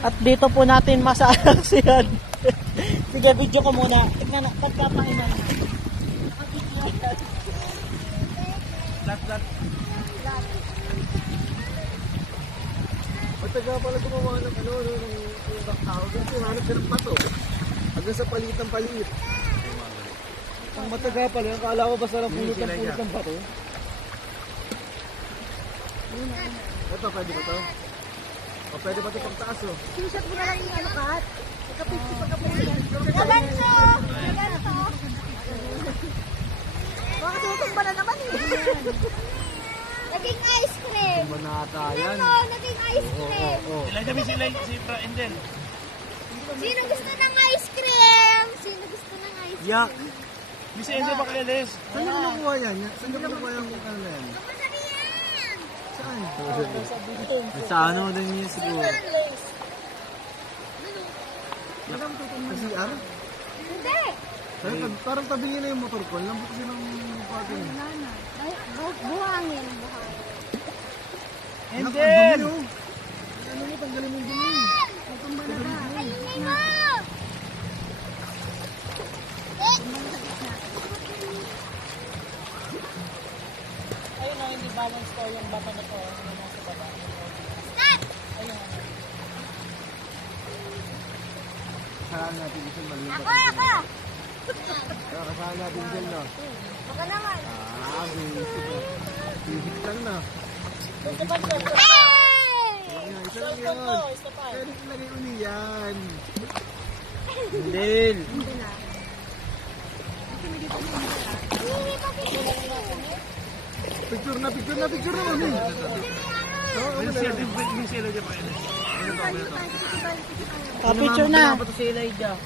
At dito po natin masasaksihan. Sige, video ko muna. Tignan na, pagkapainan. Lat. Mataga pala gumawa ng tao. Kasi hanap ka ng pato. Hanggang sa palit ng palit. Ang mataga pala, akala ko basta lang pulot ng pato. Ito, pwede ba ito? O pwede ba ito pagtaas o? T-shirt mo na lang yung ano, Kat. Pagka-50. Gaganto! Baka tutumba na naman eh. Naging ice cream. Manata yan. Ano, naging ice cream. Ilan kami sila si Endel? Sino gusto ng ice cream? Sino gusto ng ice cream? Yak! Di si Endel Bacales. Saan niyo nakuha yan? Saan niyo nakuha yung ano na yan? Kamusta yan? Saan? Sa ano din yun siguro? Kasi ano? Hindi. Parang tabi niya na yung motor ko. Lambot kasi ng parking. Buhangin. Endel! Ano mo, tanggalin mo yung dumi. Tutumba na ba? Ayun mo! Ayun na, hindi balance ko yung bata na to. Yung nasa baba. Stop! Ayun. Kasalanan natin dito malibat. Ako! Kasalanan natin dyan no. Baka naman. Basic lang na. Gusto pa ito. Hey! Isa lang Ito yun. to, isa pa. Pwede ilagay uli yan. Endel! Picture na mami. Yung sila dyan Bacales. Picture na. Pinapato si Elijah.